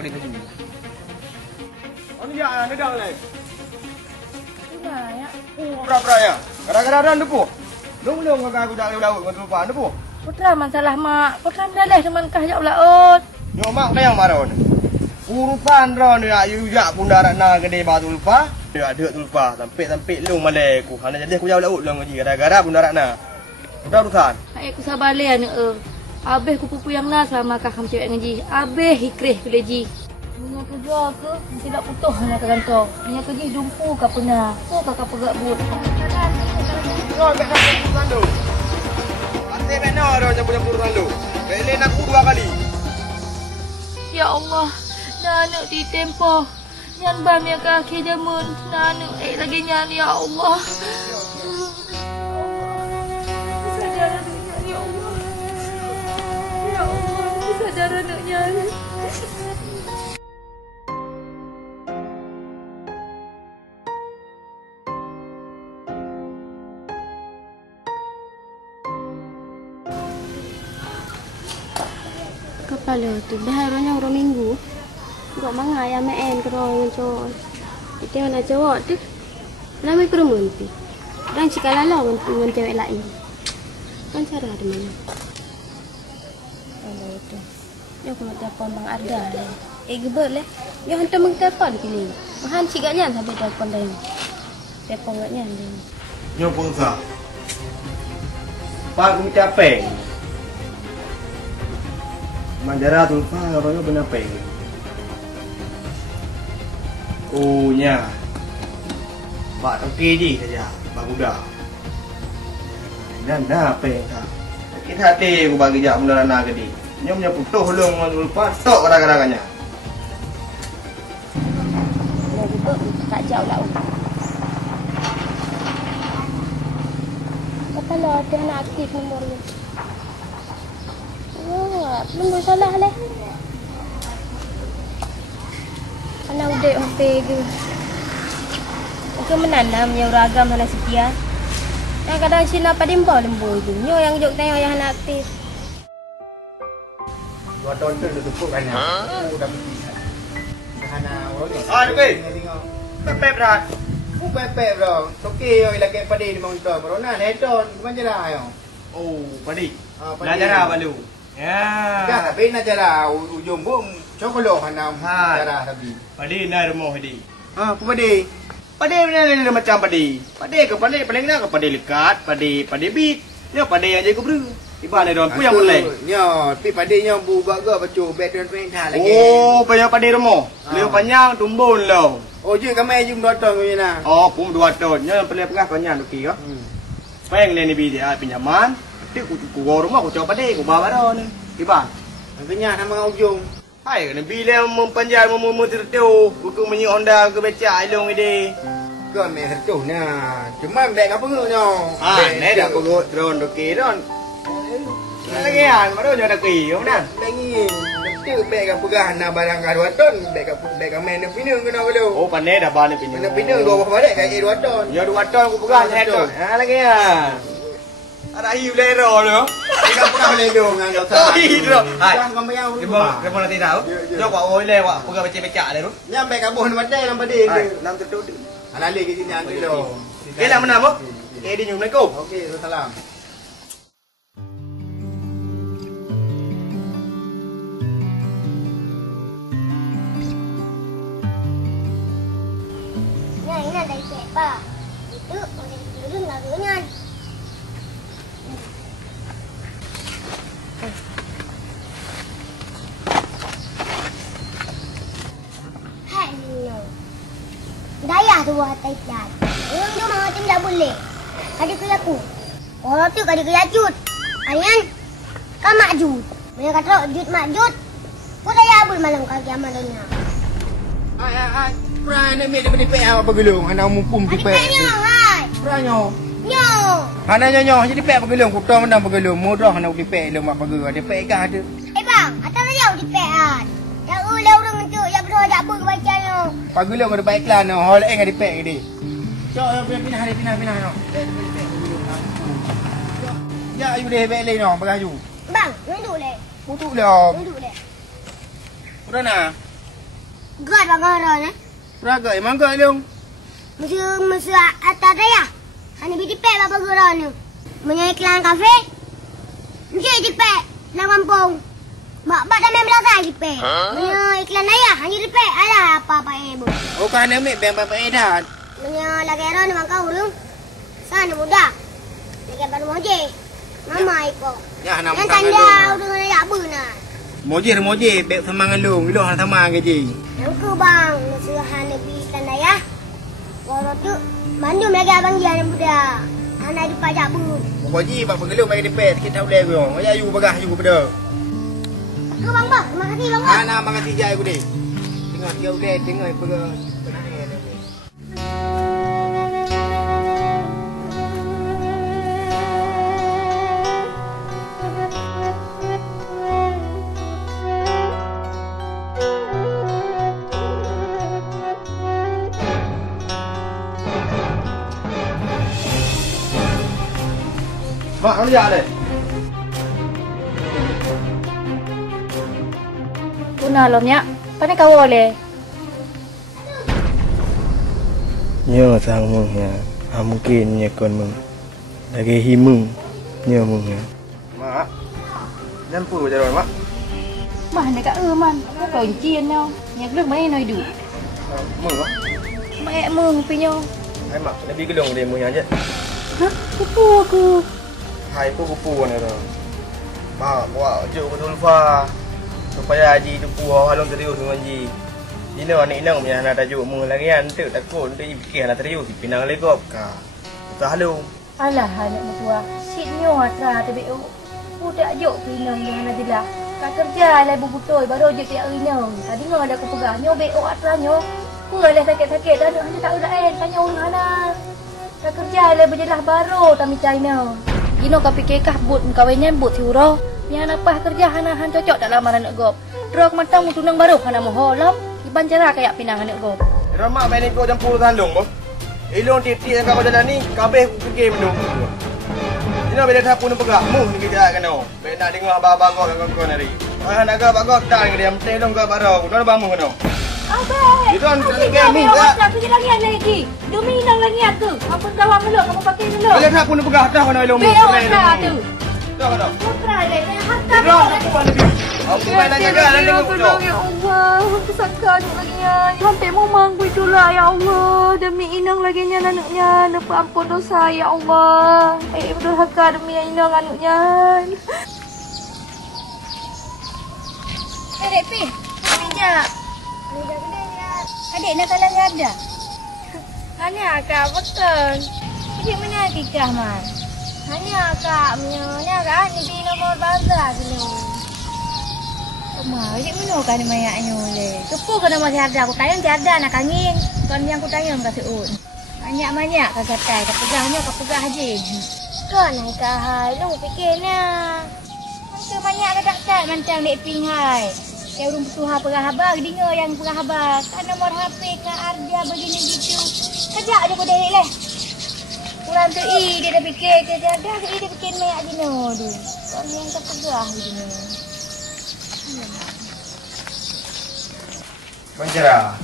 ke dia kerja. Oh ni ya, ni dah lain. Sudah ya. Berapa ya? Kadang-kadang depu. Long-long aku dah laut dengan lupa depu. Putra masalah mak. Putra dah teman kah jak laut. Yo mak kayang marah ni. Urupan ron dia yujak pundarat na gede batu lupa. Dia ada tu lupa sampai long malai ku. Hana jadi aku jauh laut long ngaji gara-gara pundarat na. Udah urusan. Aku sabar le ni Abeh ku pupu yang na sama kah kamu cewek ngaji. Abeh hikrih keleji. Punya kerja ke tidak putus hanya kantor. Punya kerja jumpu ka pernah. So kakak pegak but. Yo kat sana tu. Ate benar orang punya urusan lu. Belen aku 2 kali. Ya Allah, nak di tempoh. Nyan bam ya kaki jamun. Nak lagi nyan ya Allah. Sadar anaknya ya Allah. Ya Allah, sadar anaknya. Kepala tu baharnya orang minggu. Gak manga ya main kerong cowok. Itu mana cowok tu? Lama ikut munti. Dan jika lalau dengan cewek lain. Kan cara ada mana? Kalau itu. Yo kalau telepon Bang Arda. Gebel le. Yo hantar meng telepon kini. Mahan ciganya sampai telepon dah. Telepon gaknya dia. Yo pun sa. Pak ku capek. Manjara tu lupa orangnya benar pengen. Oh nya. Pak okey je saja. Pak budak. Dan dah pengen tak. Kita hati aku bagi jak mula nak gede. Nya punya putus long lupa tok kadang-kadangnya. Lagi tu tak jauh lah. Kalau ada anak aktif nombor ni. Belum salah leh. Anak udah HP ke. Aku menanam yang ragam mana sekian. Yang kadang Cina pada lembu tu. Nyo yang jok tengok yang anak aktif. 2 tahun tu dah cukup kan. Oh dah mesti. Hana orang ni. Ah, okey. Tengok. Pepek berat. Pepek bro. Okey yo ilak pada di monitor. Corona neton bukan jelah yo. Oh, padi. Padi. Belajar balu. Ya. Dah tapi nak cara ujung bom cokolo hana cara tapi. Padi na rumah padi. Ha, apa padi? Padi ni macam padi. Padi ke padi paling nak ke padi lekat, padi bit. Ni padi yang je kubru. Iban ni don pu yang mulai. Nyo, pi padi nyo bu gak bacu bed dan pendah lagi. Oh, banyak padi rumah. Leu panjang tumbun lo. Oh, je kami jum 2 tahun ni nah. Oh, pum 2 tahun. Nya pelih pengah panjang okey ke? Peng ni bi dia pinjaman. Ti ku rumah ku coba padi ku bawa dah ni. Iban. Kenyak nama ujung. Hai kena bila mempanjang tertu. Buku menyi Honda ke becak ilung ide. Kau me tu nah. Cuma beg apa nyo. Ah, ni dah perut drone okey don. Lagi kan, baru dah kiri, mana? Lagi. Betul beg apa gah nak barang ka 2 ton. Beg main pinang kena kalau. Oh, pandai dah balik pinjam. Mana pinang 2 balik ka 2 ton. Ya 2 ton aku pegang 1 ton. Ha lagi kan. Ada hiu lero lo. Kita kau ledong ngan kau. Oh, hidro. Hai. Jangan kau yang Dia mau nanti tahu. Jom pak oi le wak pegang becak-becak le tu. Nyampe kabur wadai lam padi. Hai, nam tu. Alali ke sini angkat lo. Okey nak mana bu? Eh di Assalamualaikum. Okey, salam. Ini dari siapa? Itu oleh turun lagunya. Hello. Daya tu buat tajam. Orang tu mau tidak boleh. Adik aku. Oh tu adik cut. Arian, kau makjud. Mereka kata jud makjud. Kau daya abul malam kaki amalnya. Ai. Pran ni dia dipek apa gelung. Hana mumpum dipek. Adiknya, hai. Pran nyo. Nyo. Hana nyo jadi dipek apa gelung. Kuta menang apa gelung. Mudah hana dipek lu mak pagi. Dipek kah ada. Bang, atas dia dipekan. Yang ulah orang tu yang berdoa tak apa bacanya. Pagi lu ada baik lah no. Hol eng dipek ke dia. Cok pindah no. Ya ayu deh baik le no bagaju. Bang, duduk le. Putuk le. Duduk le. Udah nah. God bagaimana? Raga emang gak long. Mesti atas daya. Hanya ditipek bagaimana? Punya iklan kafe. Mesti ditipek dalam kampung. Mak dah main belakang ditipek. Punya iklan daya. Hanya ditipek. Alah apa-apa ibu. Oh kan ambil bang papa edan. Punya lagi orang ni kau belum. Sana muda. Lagi baru moje. Mama iko. Ya nak Yang makan tanda long. udah nak benar. Moje bek sama long. Ilong hang sama ke je. Yang ke bang, nasihat Nabi iklan daya. Kalau tu, mandum lagi abang dia yang muda. Anak di pajak bu. Moje bak pengelung bagi depet sikit tahu leh ko. Maya you bagah you pada. Ke bang bang, terima kasih bang bang. Ana makan tijai aku deh. Tengok dia udah tengok pergi. Mak, kamu lihat deh. Guna lomnya. Pane kau boleh. Nhớ sang mừng nha. Mungkin nya kon mừng. Lagi himung. Nhớ mừng nha. Mak. Jangan pun baca mak. Mà này cả man. Nó còn chiên nhau. Nhạc nước mấy nói đủ. Mừng mak. Mẹ mừng phi nhau. Hai mak, Nabi gelung dia mừng aja. Hah? Kupu aku. Hai kupu ni tu. Mak, buat je betul fa. Supaya haji tu puas halong terius dengan haji. Dina anak inang punya anak tajuk mung lagi antuk takut untuk fikir anak terius di pinang legop ka. Tak halong. Alah anak mertua. Sitnyo atra tapi budak jok pinang dengan ajalah. Kak kerja lah ibu butoi baru je tiap inang. Tadi ngah ada aku pegang nyo beo atra nyo. Boleh sakit-sakit dah hanya tak udah tanya orang anak. Kak kerja lah berjelah baru tami China. Gino kau fikirkah but kawinnya but siuro. Yang apa kerja hana han cocok tak lama nak gop. Drog matang tunang baru hana moho lam. Iban cara kayak pinang anak gop. Ramak main ikut campur tandung boh. Ilong titik yang kau jalan ni kabeh fikir menung. Dina bila tak pun pegak muh ni kita kena. Bila nak dengar abang-abang kau nari. Ah nak gak bagok tak dia mesti long gak baru. Nak bangun kena. Abang. Itu kan gaming tak. Tak pergi lagi lagi. Demi inang lagi tu. Apa gawang dulu kamu pakai dulu. Bila tak pun pegak dah kena ilong. Beo atra tu. Tak kena. Putra deh. Harta Ilong aku pun lebih. Aku main nak jaga dan tengok kau. Ya Allah, kesakkan lagi nya. Sampai mau manggu itulah ya Allah. Demi inang lagi nya anaknya. Dapat ampun dosa ya Allah. Betul hakka demi inang anaknya. Adik Pi, sekejap. Adik nak kalah ada. Hanya akak betul. Adik mana tikah man? Hanya akak punya. Ni akak ni di nomor bazar dulu. Mak, adik mana kan mayaknya oleh. Kepu kena masih ada. Aku tanya dia ada nak angin. Kan yang aku tanya kasih un. Banyak-banyak kagak tai. Kau pegahnya kau pegah aja. Kau nak kahai. Lu fikirnya. Macam banyak kagak tai macam dek pinghai. Saya urung betul pegah habang. Dengar yang pegah habang. Kan nomor HP ke Ardia begini gitu. Kejap dia kau leh. Kurang tu dia dah fikir. Dia ada. Dia fikir mayak dino tu. Kau yang kau pegah dino. Macam mana?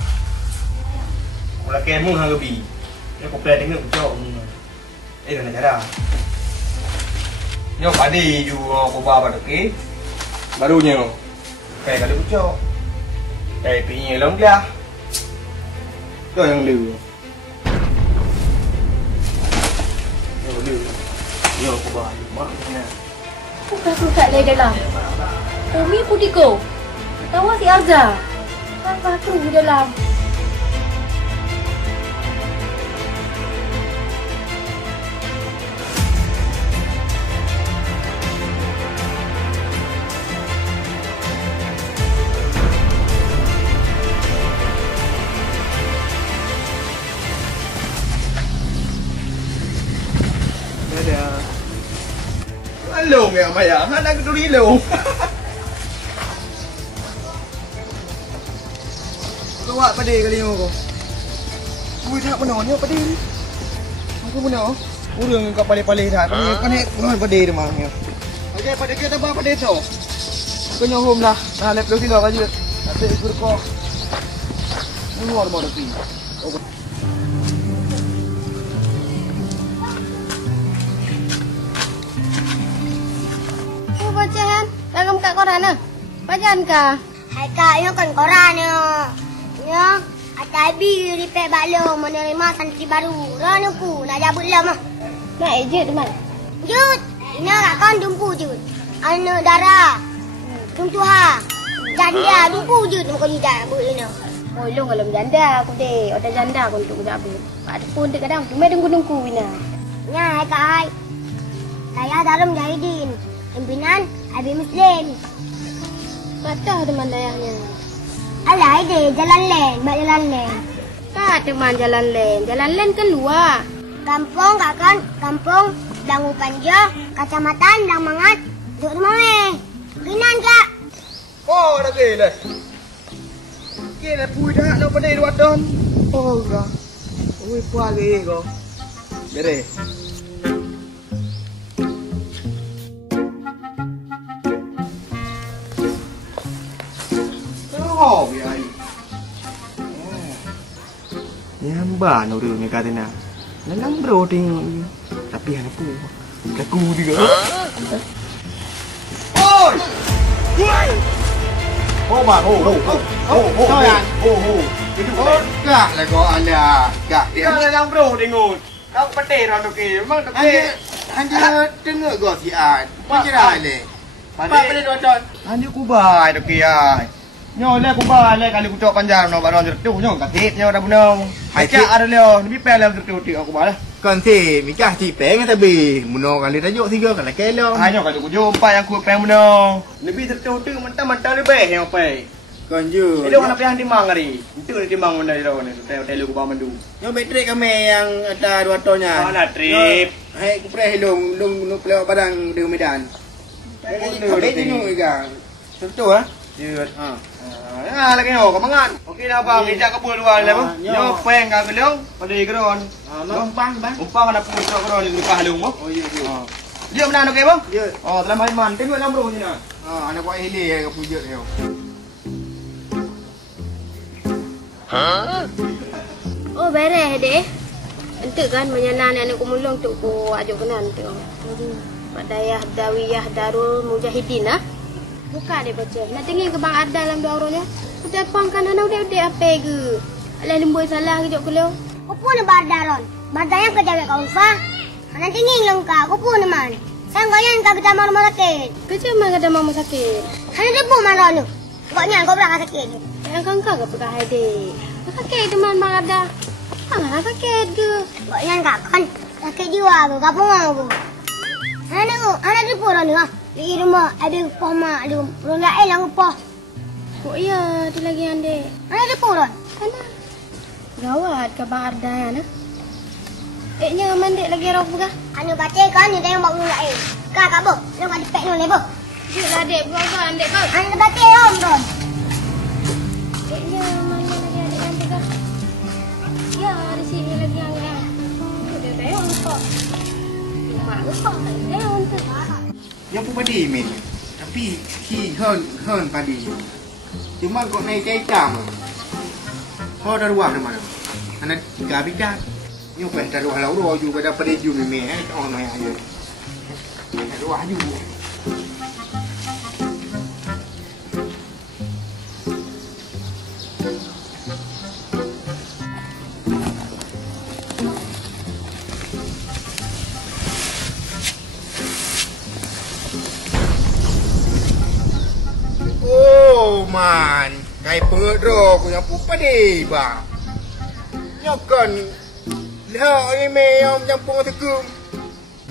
Mula kemu hang gebi. Dia kau plan dengan ucap. Nak cara. Nyo padi juga kau bawa pada ke. Barunya. Kayak kali ucap. Kayak pinggir long dia. Tu yang lu. Yo lu. Yo kau bawa maknya. Bukan susah lagi dalam. Umi putiko. Tahu si Arza. Kan batu di dalam. Dadah. Long ya Maya. Anak keduri long. Buat pada kali ni kau. Kau tak benar ni pada ni. Aku benar. Urang kau palih-palih dah. Kau ni benar pada dia mah. Okey pada kita apa pada tu. Kau nyohom lah. Nah lep lu sila aja. Tak ikut kau. Ngor mau depi. Cô bacaan, dalam kat koran ah. Bacaan ka? Hai kak, yo kan koran yo. Yo, Atabi repair balo menerima santri baru. Rano ku nak jabut lama. Nak ejek teman. Jut, ini kat kan dumpu jut. Anak darah. Tuntuha. Janda dumpu jut muka tidak jabut ini. Oh, long kalau janda aku deh. Ada janda aku untuk jabut. Ada pun dekat dalam. Cuma tunggu Wina. Ya, hai kak hai. Saya Darum Jahidin. Pimpinan Habib Muslim. Patah teman dayahnya. Alah, ide jalan len, buat jalan len. Tak teman jalan len. Jalan len keluar. Kampung kak kan, kampung Dangu Panja, Kecamatan Dang Mangat, duk rumah Kinan kak. Oh, dah gila. Gila pui dah nak pada dua don. Oh, enggak. Ui, puas lagi kau. Bere. Oh, biar. Nyamba no ni kata na. Nangang broading. Tapi anak aku. Aku juga. Oi! Woi! Oh, mak. Sao yan? Itu Gak lah kau ala. Gak. dia nangang broading ngut. Kau pedih orang tu ke. Memang tu ke. Hanya dengar kau si An. Macam mana le? Pak pada dua ton. Hanya ku bai tu ke ai. Nyo le ku bai le kali ku cok panjang no baron tertu nyo katit nyo dah bunong. Hai cak ada leo, ni pe le tertu ti aku bai lah. Kon si mikah ti peng tapi muno kali tajuk tiga kali kelo. Hai nyo kali ku jumpa yang ku peng bunong. Lebih tertu tu mentah-mentah lebih yang pe. Kon ju. Itu mana yang timang hari. Itu ni timang mana dia ni. Telu ku bawa mandu. Yang bateri kami yang ada dua tonnya. Mana trip. Hai ku pernah long pelawak padang di Medan. Apa itu nyu ikan? Tentu ah. Jut. Ah, lagi nyo kamangan. Okey dah bang, ijak kabul dua le bang. Nyo peng ka gelong, padi keron. Bang. Umpang ada pun cok keron ni kah halung mo. Oh iya. Dia mana okey bang? Ya. Oh, dalam hari man, tengok dalam bro ni nak. Anak buat heli ke pujut dia. Oh, beres deh. Entuk kan menyanan anak kumulung untuk ku ajuk kenan tu. Pak Dayah Dawiyah Darul Mujahidin ah. Buka dia baca. Nak tinggi ke Bang Arda dalam dua orangnya. Kita pangkan anak udah apa ke? Alah lemboi salah ke jok kelio. Kupu ni bardaron. Bardayang kerja kau Ulfa. Anak tinggi lengkap. Kupu ni man. Saya goyang kau kita mau rumah sakit. Kerja mana ada mama sakit? Anak debu mana ni? Pokoknya kau berangkat sakit. Yang kangkang ke pegah hade. Sakit teman Bang Arda. Mana sakit ke? Pokoknya kau kan sakit jiwa ke? Kau pun anak debu lah ni ah. Di rumah ada poma, ada orang lain yang upah. Oh iya, tu lagi ande. Anak debu lah. Mana? Gawat ke Bang Arda ya nah. Nya mandek lagi roh pegah. Anak baca kan ni tengok orang lain. Kak apa? Lu kat dipek ni lebo. Sudah dek berapa andek kau? Anak baca om don. Nya mana lagi adik ande kah? Ya, di sini lagi yang. Sudah tengok kok. Mak kok tengok untuk. Yang pun padi min. Tapi ki hen padi. Cuma kok naik kecam. Kau dah ruah di mana? Anak gabidah. Nyo pe dah ruah lau ju pada padi ju me on mai aja. Dah ruah ju. Oh man, kai pedro ku yang pupa deh ba. Nyokan dah ini me yang campur tekum.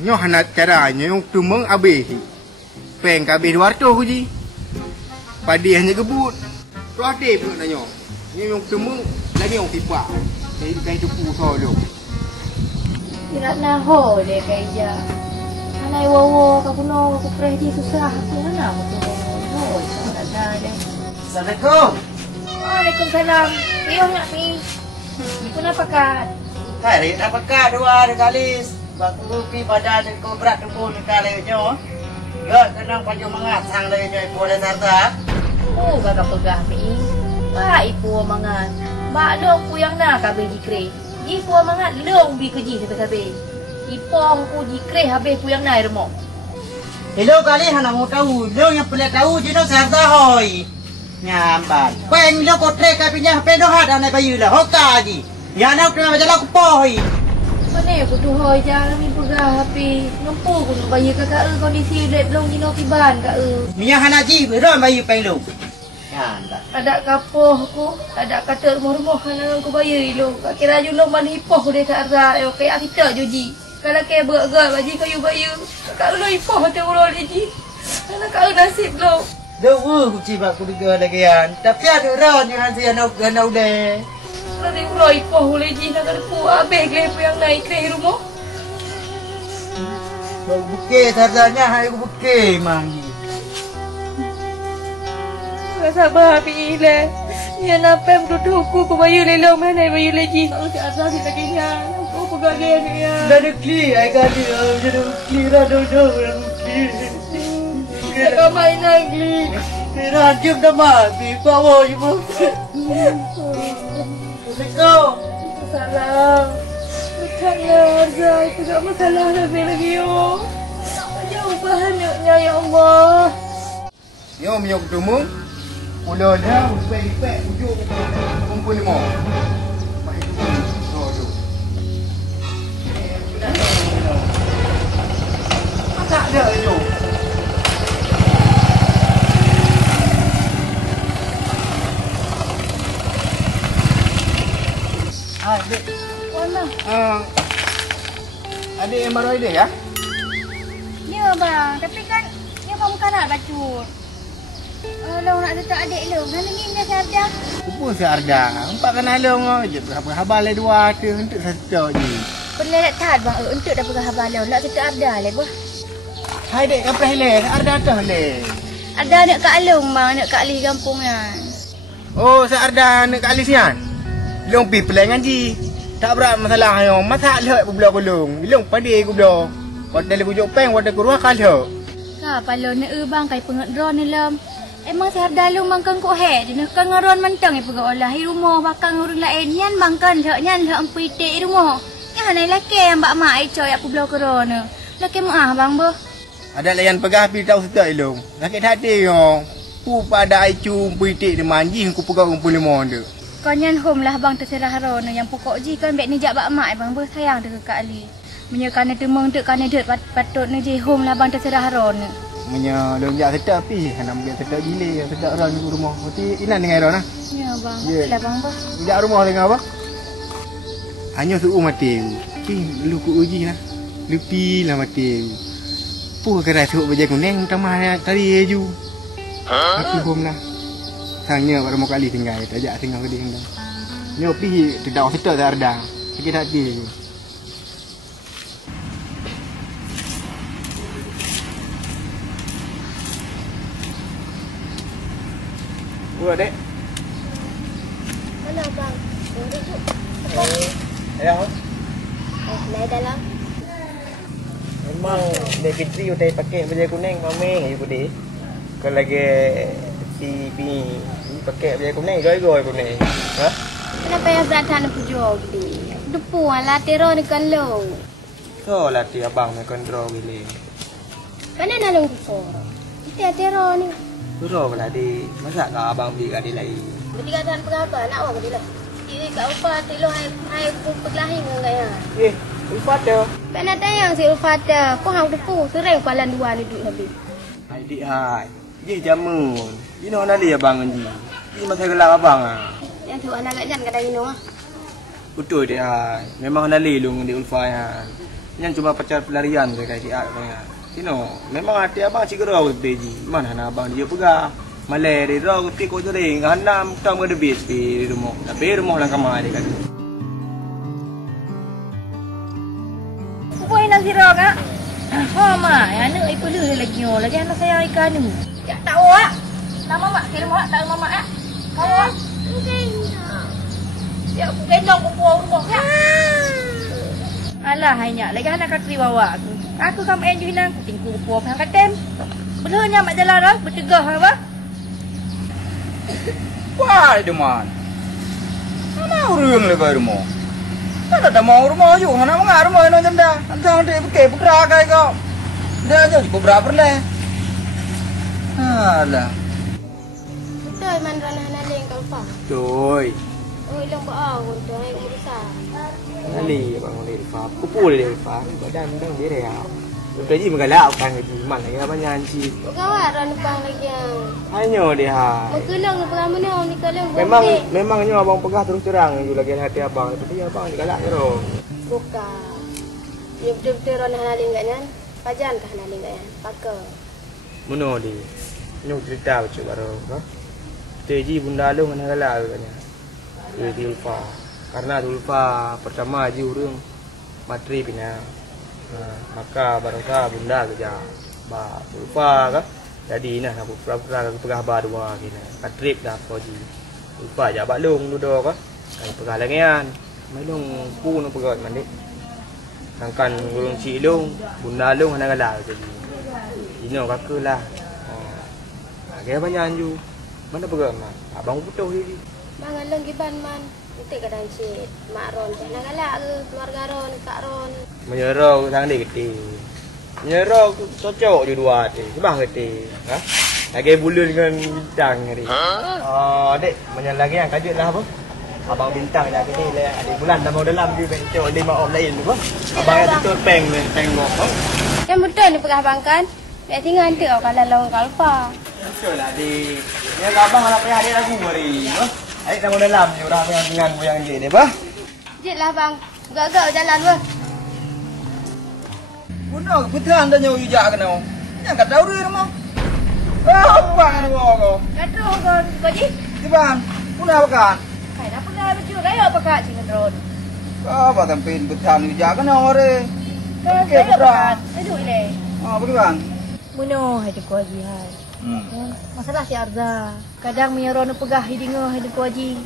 Nyoh hanat caranya yang tumeng habis. Peng habis 200 ku ji. Padi hanya kebut. Rode pun nak nyoh. Yang tumeng lagi yang tipa. Jadi kai tupu solo. Kira naho deh kaya. Anai wowo kapuno ku predi susah aku mana aku tu. Oh, ada deh. Assalamualaikum. Waalaikumsalam. Iyo nak pi. Kenapa kak? Hari nak pakai dua kali. Baku pi pada kau berat tu pun kali nyo. Yo kenang paju mangat sang le nyo boleh tata. Oh, gagap pegah pi. Ba ipu mangan. Bak long ku yang nak kabe jikre. Ji ku mangat long bi keji sampai kabe. Ipong ku jikre habis ku yang nak remok. Hello kali hana mau tahu, lo yang boleh tahu je no sarta hoi. Nyamban. Peng lo kotre ka pinya pe do hada na bayu la hoka ji. Ya nak kena jalan ku poi. Mana aku tu hoi jangan mi pegah hapi. Nampu ku nak bayi kakak kondisi lep long jino tiban kak Minya hana ji beron bayu peng lo. Nyamban. Ada kapoh ku, ada kata rumah-rumah hana ku bayi lo. Kak kira julung ban hipoh ku dia tak ada. Yo kayak kita joji. Kalau kayak beragak baji kayu bayu. Kak lo hipoh tu ulo ji. Karena kak nasib lo. Đâu ku ci ba ku diga lagi yan. Tapi ada ron yang hansi anak ganau de. Nanti ulo hipoh le ji nak ku abeh ke yang naik ke rumah. Bau buke sarjanya hai ku buke mangi. Rasa bahapi ile. Ya napem duduku ku bayu le lo mana bayu le ji. Kau si asal si takinya. Kau pegang dia ya. Dah kli ai ka di jadi kli ra do kli. Kau main lagi. Kira jam dah mati bawa ibu. Assalamualaikum. Salah. Bukanlah harga itu tak masalah lagi yo. Jauh bahannya ya Allah. Yo miok tumu. Ulo dah upek-upek ujuk kumpul limo. Mai tu. Tak ada itu. Adik. Mana? Adik yang baru ada ya? Ya bang, tapi kan dia kamu kan nak bacut. Long nak tutup adik long. Mana ni dia sarjah? Apa searda? Empat kenal long je. Berapa habar le dua tu untuk satu je. Pernah nak tahan bang, untuk dah pegang habar long. Nak tutup arda le buah. Hai dek kapal le, arda dah le. Arda nak kat alung bang, nak kat alih kampung kan. Oh, searda nak kat Alisian. Long pi pelan ngaji. Tak berat masalah yo. Masak leh belah golong. Long padi ku belah. Wadal bujuk peng wadal ku ruah kal. Ka palo nak bang kai pengat ron ni lam. Emang sarda long bang kan ko he, dia kan ngaron mentang pegang olah hi rumah bakang urang lain nyan bang kan nyan le ampui te rumah. Ya hanai lake mbak mak ai coy aku belah korona. Lake maah bang boh. Ada layan pegah pi tahu setak long. Sakit hati yo. Pu pada ai cu puitik de manji ku pegang kumpul limo de. Konyan home lah bang terserah rono yang pokok ji kan bek ni jak bak mak bang boh sayang de Kak Ali. Menyekan temeng dek kan dek patut ni ji home lah bang terserah rono. Punya long jak setak pi, hanam get setak gile, setak ron di rumah. Mesti inan dengan ron ah. Ya bang, Ya. lah bang boh. Jak rumah dengan apa? Hanya suruh mati. Pi lu ku uji lah. Lupi lah mati. Pu kerai suruh baju kuning tamah tadi ju. Aku home lah. Sangnya pada mau kali tinggal, tajak tinggal ke dia dah. Nyo pi tidak setak sarda. Sakit hati je. Buat dek. Mana bang? Duduk tu. Ya. Naik dalam. Memang Dek Fitri udah pakai baju kuning mami ayu putih. Kalau lagi si Pi pakai baju kuning goi-goi kuning. Ha? Kenapa yang berantakan aku jual gede? Depu lah teror ni kalau. So lah ti abang me kontrol gile. Mana nak long tu? Kita teror ni. Suruh pula di masak kau abang beli kat dia lain. Berarti kata berapa nak awak dia lah. Ini kat upah tu lo hai perkelahi dengan gaya. Upat dah. Pak nak tayang si Ulfata. Kau hang depu sering palan dua ni duduk habis. Hai dik hai. Ye jamun. Ini nak li abang ni. Ini masa gelap abang ah. Yang tu anak kat jan kadang minum ah. Betul dik hai. Memang nak li lu dengan dik Ulfa ya. Yang cuma pacar pelarian je kat dik ai bang. Tino, memang hati abang cigerau beji. Mana nak abang dia pegah. Malai dia rau ti ko jering. Hanam tam ke debit di rumah. Tapi rumah lang kamar dia kata. Kuih nak sirah kak? Oh mak, anak ibu lu lagi oh, lagi anak saya ikan ni. Ya tak awak. Nama mak, kira mak tak mama ah. Awak. Ya aku gendong aku puang rumah ya. Alah hanya lagi anak kaki bawa aku. Aku kam enjoy nang tingku puang hang katem. Belahnya mak jalan dah bertegah apa? Wah, deman. Mana rương lại coi rumah. Tak ada mau rumah ju, hana mengar rumah ino janda. Antang de ke pukra kai ko. Dia je beberapa le. Alah. Betul man rana naling kau pa. Trời. Oh, ilang ba untuk ai urusan. Nali bang nali fa. Pupu le fa. Badan dang dia dia. Cái gì mà cái lão càng cái mặn cái apa nyanyi. Kau rana pang lagi yang. Hanya dia. Mengkelang pengamu ni orang ni kelang. Memangnya abang pegah terus terang juga lagi hati abang. Tapi abang digalak terus. Bukan. Dia betul-betul rana naling kat nan. Pajan kah naling kat nan? Pakar. Mana di? Nyok cerita macam baru, kan? Teji bunda lu mana galak katanya. Di Ulfa. Karena Ulfa pertama aja urang materi pina. Maka barangkali bunda kerja ba lupa kan jadi nah nak pura-pura pegah ba dua gini trip dah koji lupa ja ba lung dudo kan kan pegah langian mai lung pu no pegah mandi sangkan gulung ci lung bunda lung hana gala jadi ino kakelah agak banyak ju mana pegah mah abang putuh ni Bangan lang giban man. Itu kadang cik mak ron jangan galak ke keluarga ron kak ron. Menyerau sang dia gede. Menyerau cocok je dua tu. Sebab gede. Ha? Lagi bulan dengan bintang ni. Oh, dek, menyala lagi yang kajut lah apa? Abang bintang dah gede lah. Adik bulan dah mau dalam dia bencok 5 om lain tu apa? Abang yang tutup peng ni tengok. Yang betul ni pegah bangkan. Biar tinggal tu kalau lawan kalpa. Betul lah adik. Yang abang kalau payah adik lagu hari. Adik dah mau dalam ni orang yang dengan yang dia ni apa? Jit lah bang. Gak-gak jalan weh. Bunuh kebetulan dah nyawa ujak kena. Yang kat tahu dia rumah. Apa kan kau? Kata kau ji. Tiban, punah makan. Kai dah pernah baju raya pakai dengan ron. Apa tampin kebetulan ujak kena orang. Okey, berat. Duduk le. Bagaimana? Bunuh hai kau ji hai. Masalah si Arza. Kadang menyerona pegah hidingo hai kau ji.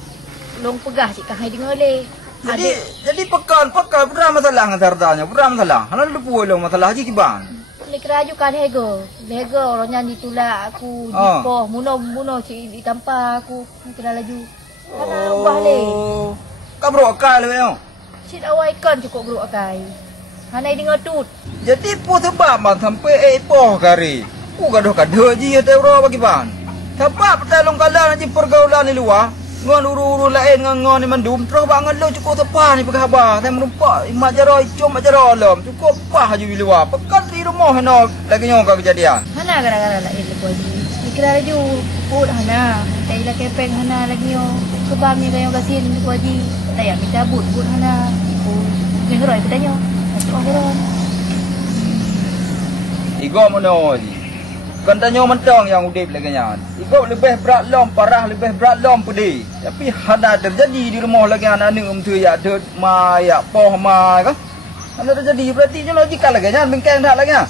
Long pegah cik kah hidingo le. Jadi pekan berapa masalah dengan sardanya? Berapa masalah? Hana lupa lo masalah je kiban. Lek raju kan hego. Hego orang nyanyi tulak aku dipoh muno cik ditampa aku kena laju. Kana ubah le. Kau bro akal le yo. Cik awai kan cukup bro akai. Hanai dengar tut. Jadi po sebab man sampai poh kari. Ku gaduh je te bro bagi ban. Sebab pertolong kala nanti pergaulan di luar. Ngon uru-uru lain ngon ni mendum terus bangan lo cukup tepat ni pegah saya merumpak mak jaroi com mak jaroi alam cukup pah je luar pekan di rumah hana lagi nyong kejadian Hana gara-gara lain le kuaji. Dikira laju put hana. Tai la kepeng hana lagi yo. Kebam ni kayo kasin kuaji. Tai minta but hana. Ibu ngeroi pedanyo. Masuk orang. Igo mono ji kan tanyo mentang yang udip lagi nyan igo lebih berat lom parah lebih berat lom pedih tapi hana terjadi di rumah lagi anak ni tu ya de ma ya poh ma kan hana terjadi berarti je logika lagi nyan bengkeng dak lagi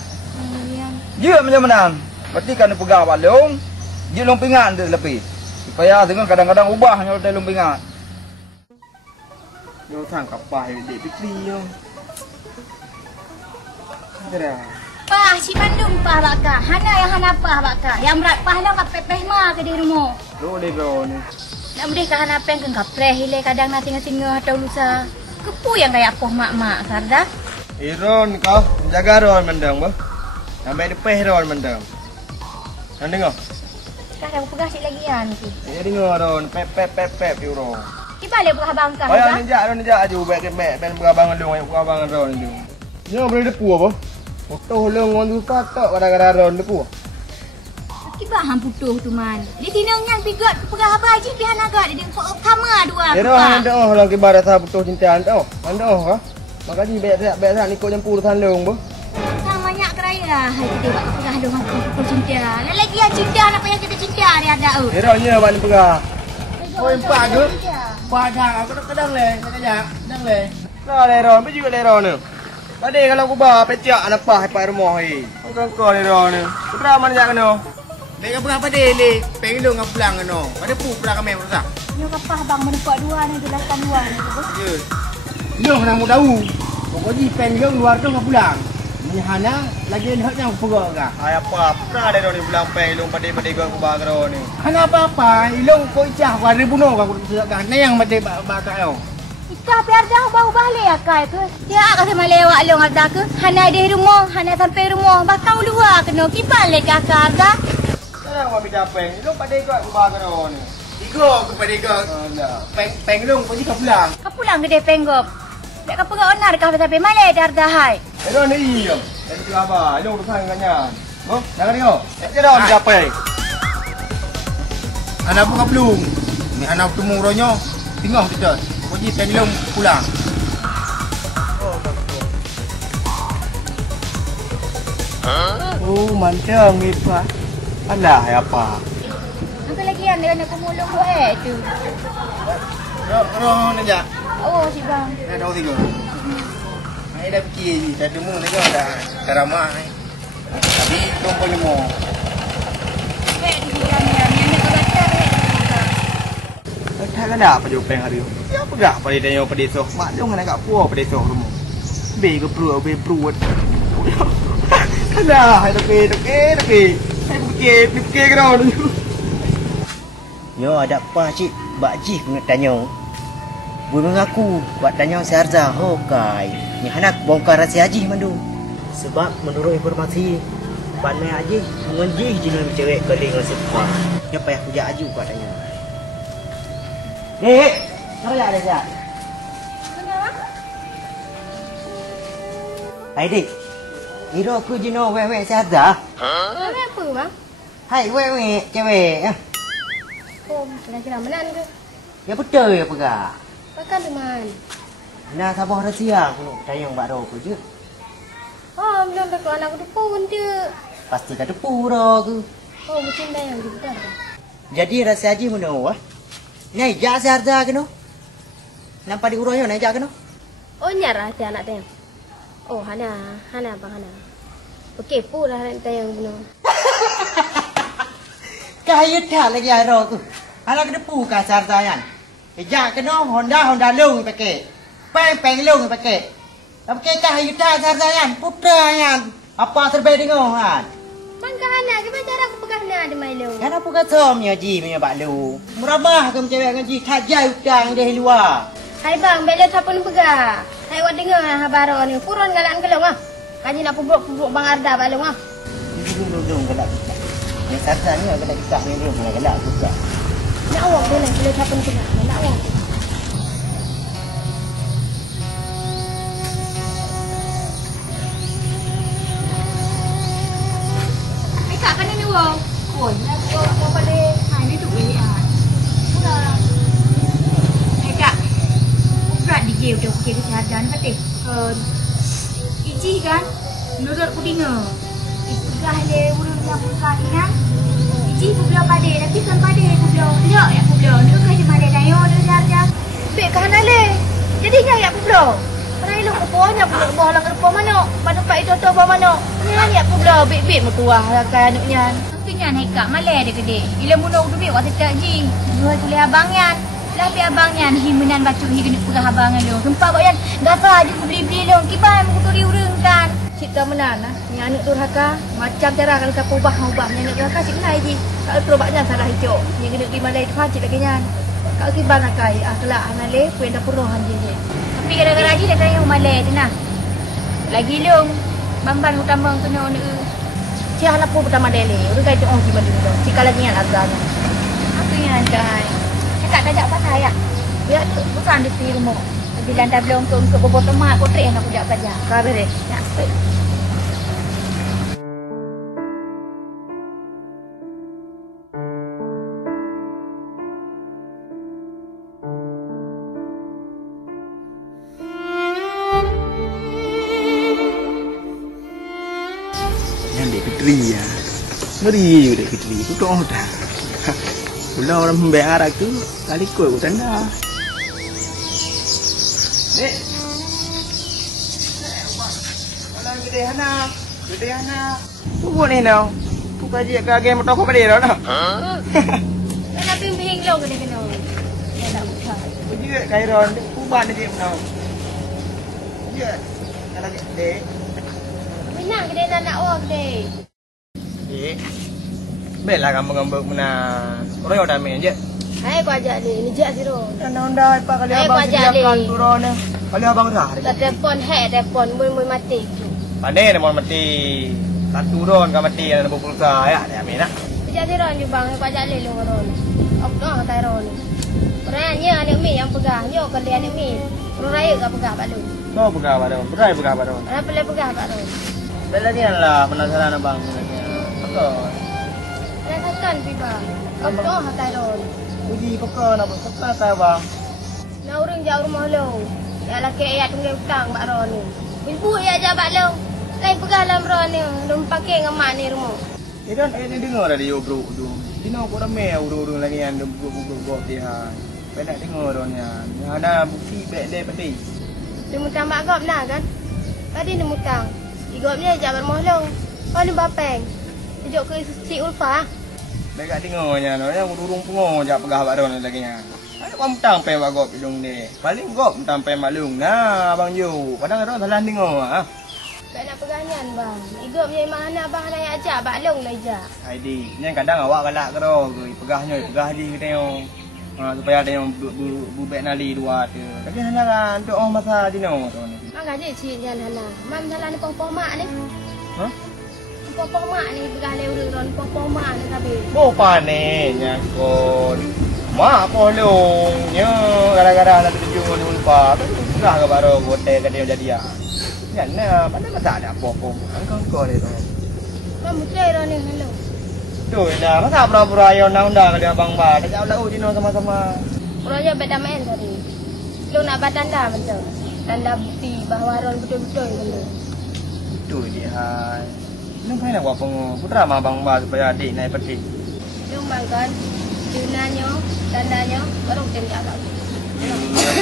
dia macam mana berarti kan pegang balong dia lompingan dia lebih supaya dengan kadang-kadang ubahnya dia lompingan Yo thang kapah dek pikri yo. Ada. Pah si Bandung pah bakar. Hana yang hana pah bakar. Yang berat pah lah kat pepeh ma ke di rumah. Lo le bro ni. Nak boleh ke hana peng ke kapreh hile kadang nak singa-singa atau lusa. Kepu yang kayak poh mak-mak sarda. Ron kau jaga ron mendang bah. Sampai depeh ron mendang. Kan dengar? Kadang pegah cik lagi an tu. Ya dengar ron pep euro. Tiba le pegah bangkah. Oh ya ninja aju baik ben berabang lu yang berabang ron tu. Yo boleh depu apa? Foto lu ngon tu patok kadang-kadang ron depu. Tiba hang putuh tu man. Dia tinangnya pigot pegah apa aja pihak naga dia sama dua. Ya ron dah orang kibar dah putus cinta anda. Anda ha. Makanya baik ni kau campur tan leung bah. Sang banyak keraya. Hai kita buat pegah dong aku cinta. Lagi ya cinta nak payah kita cinta dia ada. Ya ron nya ban pegah. Oh empat ke? Padang aku nak kedang le, sekejap. Kedang le. Lah le ron, pergi juga le ron ni. Tadi kalau aku bawa pecak anak pah pai rumah ni. Kau le ron ni. Berapa mana jak kena? Baik apa dia le pengen ngap pulang kena pada pu pulang kami rosak Yo kapah bang menepuk dua ni jelaskan dua ni tu. ya Lu nak mu tahu. Pokok ji pen lu luar tu ngap pulang. Ni hana lagi nak yang pegak ka. Ai apa? Pra le ron ni pulang pen lu pada gua bawa ron ni. Hana apa-apa, ilung ko icah 2000 no ka aku sedekah. Ni yang mati bakak kau. Ika biar dah baru balik akai ke. Ya kata malewak long ada ke. Hana ada rumah, hana sampai rumah. Bakang luar kena pi balik ke akak ada. Sekarang mami dapeng. Lu pada ikut aku bakar ni. Tiga kepada kau. Alah, peng long pergi kau pulang. Kau pulang ke dia penggop. Dek kau pergi onar kau sampai malai dar dahai. Ero ni iya. Dari tu apa? Long tu sang kanya. Oh, jangan tengok. Dia dah dapeng. Anak buka belum. Ni anak temu ronyo. Tengok tidak. Pergi penglong pulang. Oh, mantap ni pak. Alah, apa? Apa lagi yang dia nak pemulung tu tu? Roh ni jak. Oh, si bang. Ada orang tiga. Saya dah fikir je. Dah temu ni kau dah teramah. Tapi tunggu lemo. Hei, di jalan ni nak kata Tak ada apa jauh peng hari. Siapa gak pada dia pada esok. Mak dia nak kat puas pada esok rumah. Be ke perut. Alah, tepi. Saya fikir kau tu. Yo ada apa cik? Bak Ji nak tanya. Gue mengaku buat tanya si Arza hokai. Ni anak bongkar rahsia Haji mandu. Sebab menurut informasi Pak Mai Haji mengenji dengan cewek kali dengan sepa. Dia payah puja Haji buat tanya. Apa ada dia? Kenapa? Hai dik. Iro aku jino wewe si Arza. Apa bang? Hai wewe cewek. Oh, kena menan ke? Ya betul ya pegak. Pakai teman. Nah sabah rahsia aku nak tanya mbak ro aku je. Oh, belum tak anak aku pun dia. Pasti tak depu ro aku. Oh, mungkin dah yang betul. Jadi rahsia Haji mana wah? Ni jak si Arza keno. Nampak di uroyo naik jak keno. Oh, nyarah si anak tayang. Oh, Hana bang Hana. Okey, pula nak tayang benar. Kayu dah lagi ro tu. Ala kena pu ka si Arza yan. Jak keno Honda long pakai. Peng long pakai. Pakai kayu dah si Arza yan. Putra yan. Apa terbaik dengar han? Bangka Hana, gimana cara aku pegang Hana di Milo? Kan apa kata punya Ji punya Pak Lu. Meramah ke cewek dengan Ji tajai hutang dia luar. Hai bang, bela siapa ni pegang? Hai awak dengar habar ni. Purun galan kelong ah. Kaji nak pubruk Bang Arda balong ah. Belum gelak. Ni Arza ni gelak kita ni belum gelak juga. Nak awak bela siapa ni pegang? Nak awak. Kak kan ni wow. Oh, nak apa pada hari tu ni ah. Sudah. Kak. Berat di game tu okey kesihatan patih. Iji kan menurut pudinga. Ipegah le urang yang pegah ingat. Iji puglau pada tapi kan pada puglau. Tidak ya puglau. Dia kan cuma ada dayo dia saja. Bek kan le. Jadi ya puglau. Mana elok pokoknya puglau bawah lang kerpa mana. Pada pak itu bawah mana. Ni ya puglau bek metuah kan anaknya. Tapi kan hekak malai dia gede. Bila bunuh duit waktu tak ji. Dua kuliah abangnya. Tapi abangnya himunan batu hi kena pegah abangan lu. Gempa bayan gasa je beli-beli lu. Kiban menguturi urang kan. Cita menan ah. Ni anak durhaka macam cara kalau kau ubah ni anak durhaka cik kenai ji. Kalau perubahnya salah hijau. Ni kena di malai tu cik lagi nyan. Kau kiban akai kelak anale puan dah puruhan je. Tapi kadang-kadang ji dah tanya malai tu nah. Lagi lu bamban utama kena onu. Cik anak pun pertama dele. Urang kai tu oh gimana dulu. Cik lagi nyan agaknya. Apa yang dah tak ada pasal ya. Dia bukan di rumah. Bila anda belum ke bobot rumah, aku trek nak kerja saja. Kabar deh. Ya, baik. Yang Dek Fitri ya. Ngeri Dek Fitri. Aku tahu dah. Pulau orang membeli arak tu kali kau tanda. Dek. Kalau gede Hana. Buat ni now. Bukan je kagak motor kau pada dah. Nak bimbing lo kena. Ya tak buka. Baju Kairon ubah ni dia now. Ya. Kalau gede. Minang gede nak awak gede. Dek. Baiklah kamu ngambek mana. Orang dah main je. Hai kau ajak ni, ni jak siro. Undang-undang apa kali Ayo, abang kau ajak sediakan ni. turun ni. Kali abang dah. Tak telefon, telefon, mui mati. Pandai dia mau mati. Tak turun kan mati ada pulsa ya. Dia ambil nak. Jak siro ni bang, kau ajak ni lu ron. Okno tai ron. Orangnya anak mi yang pegang, nyo kali anak mi. Orang raya kau pegang pak lu. Kau pegang pada. Berai pegang pada. Anak pelai pegang pak ron. Lagi lah penasaran abang sebenarnya. Betul. Dah takkan pi bang. Okno tai ron. Uji pekon apa? Pekon tak bang? Nak urang jauh rumah lu. Ya laki ayat tunggu hutang pak ron ni. Ibu ya ajak pak lu. Lain pegang dalam ron ni. Dum pakai dengan mak ni rumah. Dan ini dengar dari bro tu. Dino kau ramai urung-urung lagi yang buku-buku dia. Penat dengar orangnya. Ada bukti baik pedih. Dia mutang mak gop lah kan. Tadi dia mutang. Igop ni ajak kat rumah lu. Kau ni bapeng. Tujuk ke si Ulfa. Baik kat dengarnya. Yang urung pengor jak pegah abang ron lagi nya. Ada kau mutang pe bak gop hidung ni. Paling gop mutang pe maklum. Nah abang Ju. Padang orang salah dengar ah. Tak nak pegangan bang. Igop ni mana abang nak ajak bak long lah ajak. ID. Yang kadang awak galak kero ke pegahnya pegah di tengok. Supaya ada yang bubek nali dua tu. Tapi hendak untuk orang masa dino tu ni. Mak gaji cik jangan hala. Mam hala ni pom mak ni. Ha? Pom mak ni pegang le urang ron pom mak ni tapi. Bo panen yang kon. Mak polong nya gara-gara nak tuju ni lupa. Sudah ke baru hotel ke dia jadi ah. Ya nah, mana masa ada apa-apa. Kau ni tu. Mam mutai ron ni hello. Tu dah masa pura-pura yang undang-undang dia abang ba. Dah jauh dino sama-sama. Orangnya beda main tadi. Lu nak buat tanda betul. Tanda bukti bahawa ron betul-betul betul. Tu dia. Nampai nak buat pengu. Putra mah abang ba supaya adik naik peti. Lu mangkan tunanya, tandanya baru tengok kau.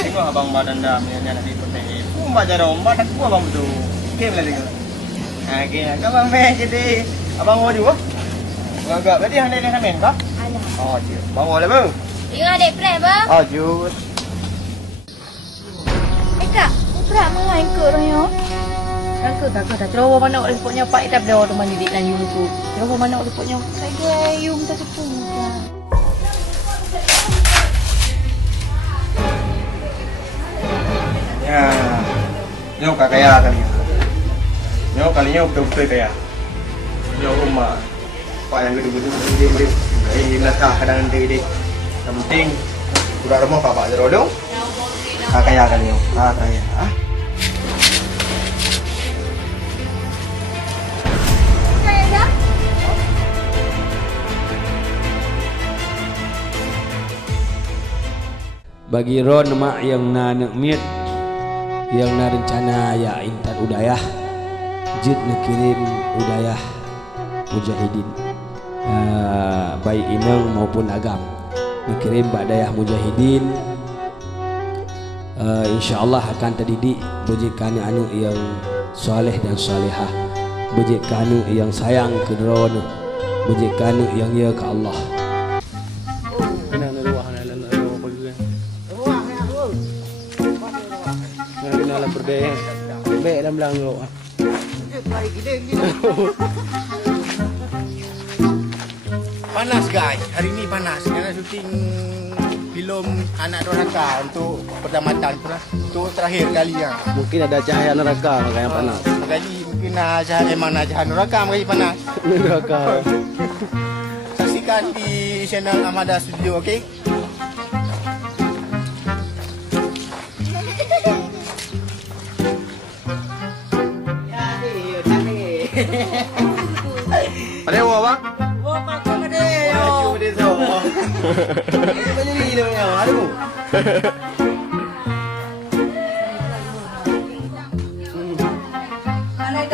Tengok abang ba danda punya nak peti. Umba jaro, umba tak kuat abang betul. Game lah tengok. Okey, kau bang main jadi abang mau juga. Agak berarti hanya dia main kah? Alah. Oh, cik. Bawa lah, bang. Ingat dek play bang. Oh, jut. Kak, berat main ke orang yo? Tak ke. Ceroboh mana orang sepotnya pak kita pada orang didik dan yum tu. Ceroboh mana orang sepotnya? Saya yum tak tu. Ya. Nyo kaya kan. Nyo kalinya betul-betul kaya. Nyo rumah. Pak yang gedung-gedung dia. Ini nakah kadang dia. Yang penting budak rumah bapak jerodong. Kaya kan nyo. Kaya. Ah. Bagi ron mak yang na nekmit yang na rencana ya intan udayah jid nakirim udayah mujahidin baik inang maupun agam nakirim badayah mujahidin insyaallah akan terdidik bejikan anu yang soleh dan solehah bejikan anu yang sayang ke ron bejikan anu yang ya ke Allah. Nak berdaya, baik dalam belang lo. Panas guys, hari ni panas kerana syuting filem Anak Dorhaka untuk perdamaian untuk terakhir kali ya. Mungkin ada cahaya neraka makanya panas. Jadi mungkin cahaya mana cahaya neraka makanya panas. Neraka. Saksikan di channel Amada Studio, okey? Ada apa bang? Oh, makan ada. Cuma dia tahu. Kita jadi ni punya. Aduh. Alai